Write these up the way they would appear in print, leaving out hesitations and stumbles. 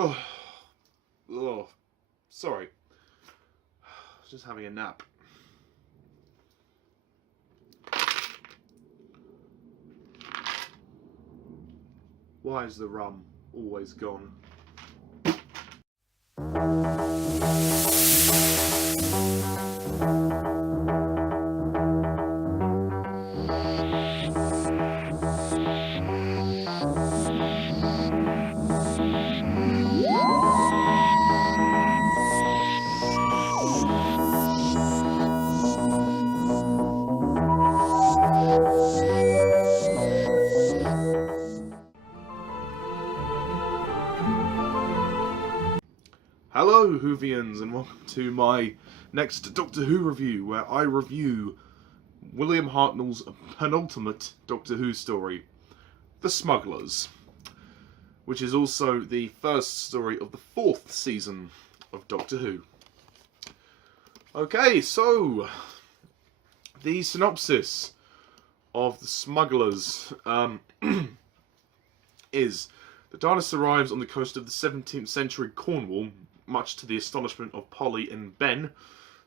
Oh, oh, sorry. Just having a nap. Why is the rum always gone? Hello, Whovians, and welcome to my next Doctor Who review, where I review William Hartnell's penultimate Doctor Who story, The Smugglers, which is also the first story of the 4th season of Doctor Who. Okay, so the synopsis of The Smugglers is: the TARDIS arrives on the coast of the 17th century Cornwall. Much to the astonishment of Polly and Ben,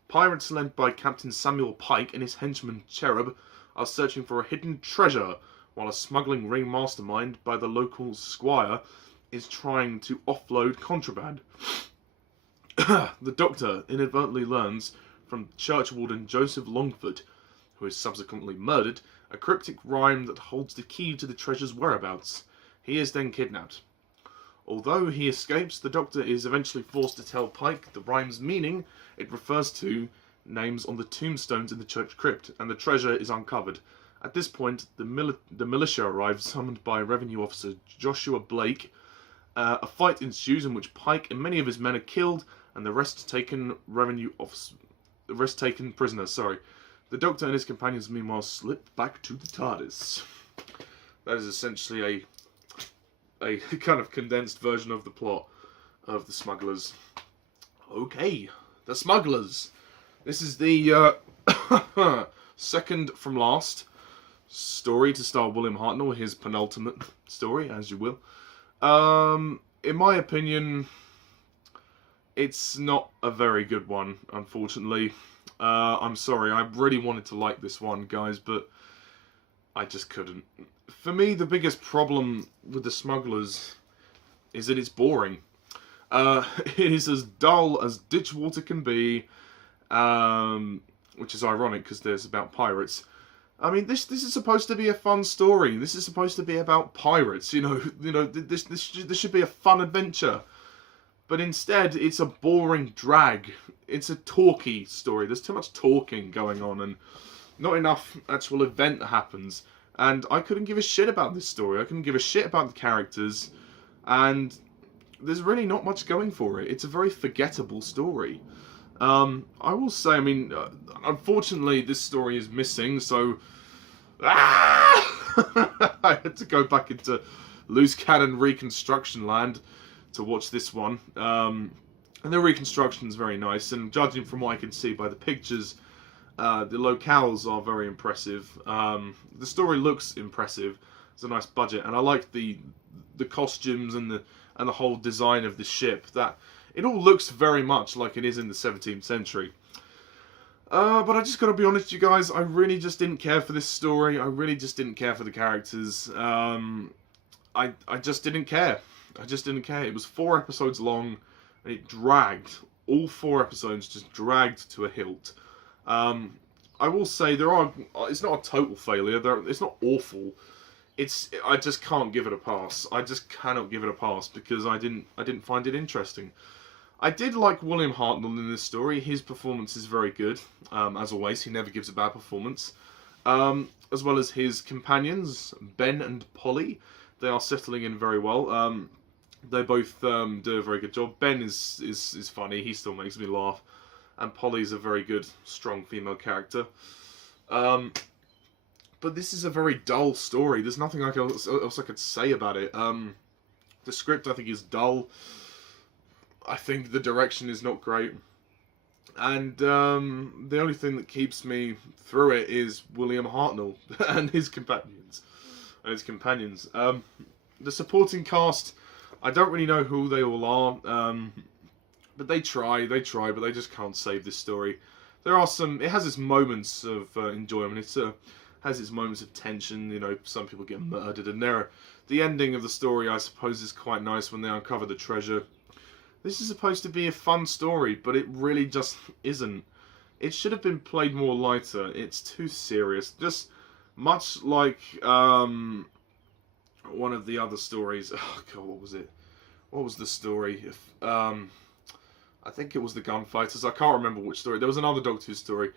pirates led by Captain Samuel Pike and his henchman Cherub are searching for a hidden treasure, while a smuggling ring mastermind by the local squire is trying to offload contraband. The Doctor inadvertently learns from churchwarden Joseph Longford, who is subsequently murdered, a cryptic rhyme that holds the key to the treasure's whereabouts. He is then kidnapped. Although he escapes, the Doctor is eventually forced to tell Pike the rhyme's meaning. It refers to names on the tombstones in the church crypt, and the treasure is uncovered. At this point, the militia arrives, summoned by Revenue Officer Joshua Blake. A fight ensues in which Pike and many of his men are killed, and the rest taken prisoners. The Doctor and his companions, meanwhile, slip back to the TARDIS. That is essentially a kind of condensed version of the plot of The Smugglers. Okay, The Smugglers. This is the second from last story to star William Hartnell, his penultimate story, as you will. In my opinion, it's not a very good one, unfortunately. I'm sorry, I really wanted to like this one, guys, but I just couldn't. For me, the biggest problem with The Smugglers is that it's boring. It is as dull as Ditchwater can be, which is ironic because there's about pirates. I mean, this is supposed to be a fun story. This is supposed to be about pirates. This should be a fun adventure. But instead, it's a boring drag. It's a talky story. There's too much talking going on and not enough actual event that happens. And I couldn't give a shit about this story. I couldn't give a shit about the characters. And there's really not much going for it. It's a very forgettable story. I will say, I mean, unfortunately, this story is missing, so I had to go back into loose cannon reconstruction land to watch this one. And the reconstruction is very nice, and judging from what I can see by the pictures, the locales are very impressive. The story looks impressive. It's a nice budget, and I like the costumes and the whole design of the ship. That it all looks very much like it is in the 17th century. But I just gotta be honest, you guys. I really just didn't care for this story. I really just didn't care for the characters. I just didn't care. I just didn't care. It was 4 episodes long, and it dragged. All 4 episodes just dragged to a hilt. I will say it's not a total failure. It's not awful. I just can't give it a pass. I just cannot give it a pass because I didn't find it interesting. I did like William Hartnell in this story. His performance is very good. As always, he never gives a bad performance. As well as his companions, Ben and Polly. They are settling in very well. They both do a very good job. Ben is funny. He still makes me laugh. And Polly's a very good, strong female character. But this is a very dull story. There's nothing else I could say about it. The script, I think, is dull. I think the direction is not great. And the only thing that keeps me through it is William Hartnell and his companions. The supporting cast, I don't really know who they all are, but they try, but they just can't save this story. There are some, it has its moments of enjoyment, it has its moments of tension, you know, some people get murdered, and the ending of the story, I suppose, is quite nice when they uncover the treasure. This is supposed to be a fun story, but it really just isn't. It should have been played more lighter. It's too serious. Just much like one of the other stories. Oh God, what was it? What was the story? I think it was the Gunfighters. I can't remember which story. There was another Doctor Who story.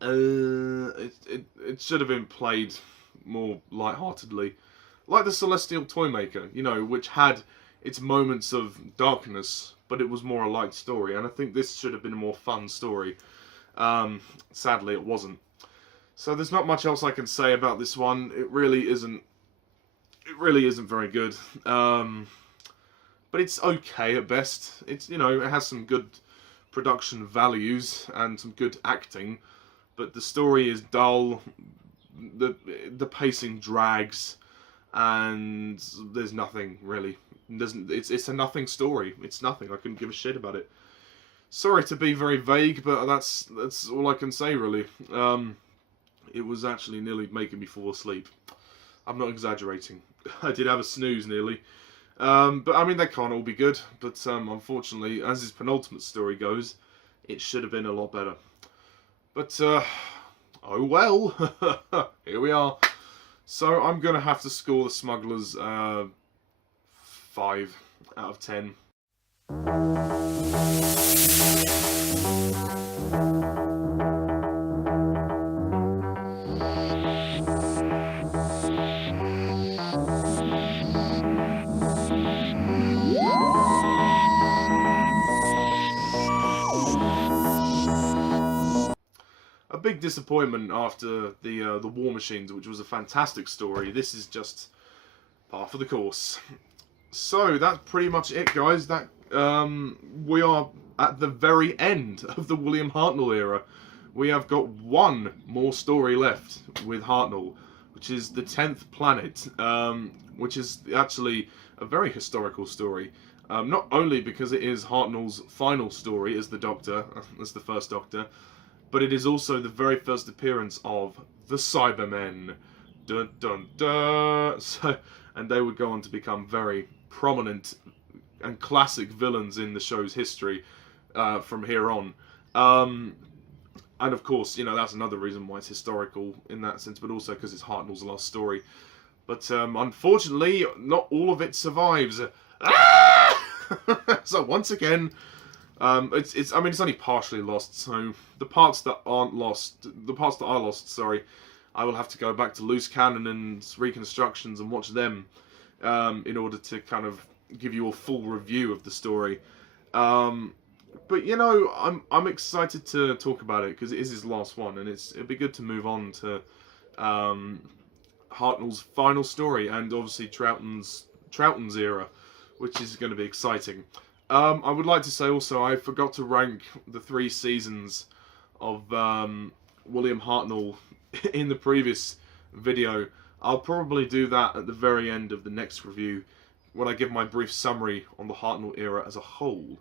It should have been played more lightheartedly, like the Celestial Toymaker, you know, which had its moments of darkness, but it was more a light story. And I think this should have been a more fun story. Sadly, it wasn't. So there's not much else I can say about this one. It really isn't. It really isn't very good. But it's okay at best. It's, you know, it has some good production values and some good acting, but the story is dull. The pacing drags, and there's nothing really. It's a nothing story. It's nothing. I couldn't give a shit about it. Sorry to be very vague, but that's all I can say really. It was actually nearly making me fall asleep. I'm not exaggerating. I did have a snooze nearly. But I mean, they can't all be good. But unfortunately, as his penultimate story goes, it should have been a lot better. But oh well. Here we are. So I'm gonna have to score the Smugglers 5 out of 10. A big disappointment after the War Machines, which was a fantastic story. This is just par for the course. So that's pretty much it, guys. That we are at the very end of the William Hartnell era. We have got one more story left with Hartnell, which is the 10th Planet, which is actually a very historical story. Not only because it is Hartnell's final story as the Doctor, as the first Doctor, but it is also the very first appearance of the Cybermen. Dun dun dun. So, and they would go on to become very prominent and classic villains in the show's history from here on. And of course, you know, that's another reason why it's historical in that sense, but also because it's Hartnell's last story. But unfortunately, not all of it survives. So once again, it's I mean, it's only partially lost. So the parts that aren't lost, the parts that are lost, sorry, I will have to go back to loose cannon and reconstructions and watch them in order to kind of give you a full review of the story. But you know, I'm excited to talk about it because it is his last one, and it'd be good to move on to Hartnell's final story and obviously Troughton's era, which is going to be exciting. I would like to say also I forgot to rank the 3 seasons of William Hartnell in the previous video. I'll probably do that at the very end of the next review when I give my brief summary on the Hartnell era as a whole.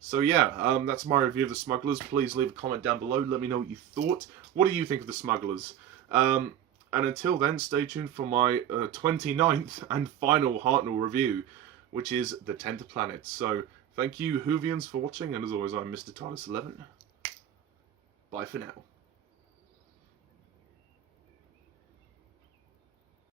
So yeah, that's my review of the Smugglers. Please leave a comment down below. Let me know what you thought. What do you think of the Smugglers? And until then, stay tuned for my 29th and final Hartnell review, which is the 10th Planet. So thank you, Whovians, for watching. And as always, I'm Mr. TARDIS11. Bye for now.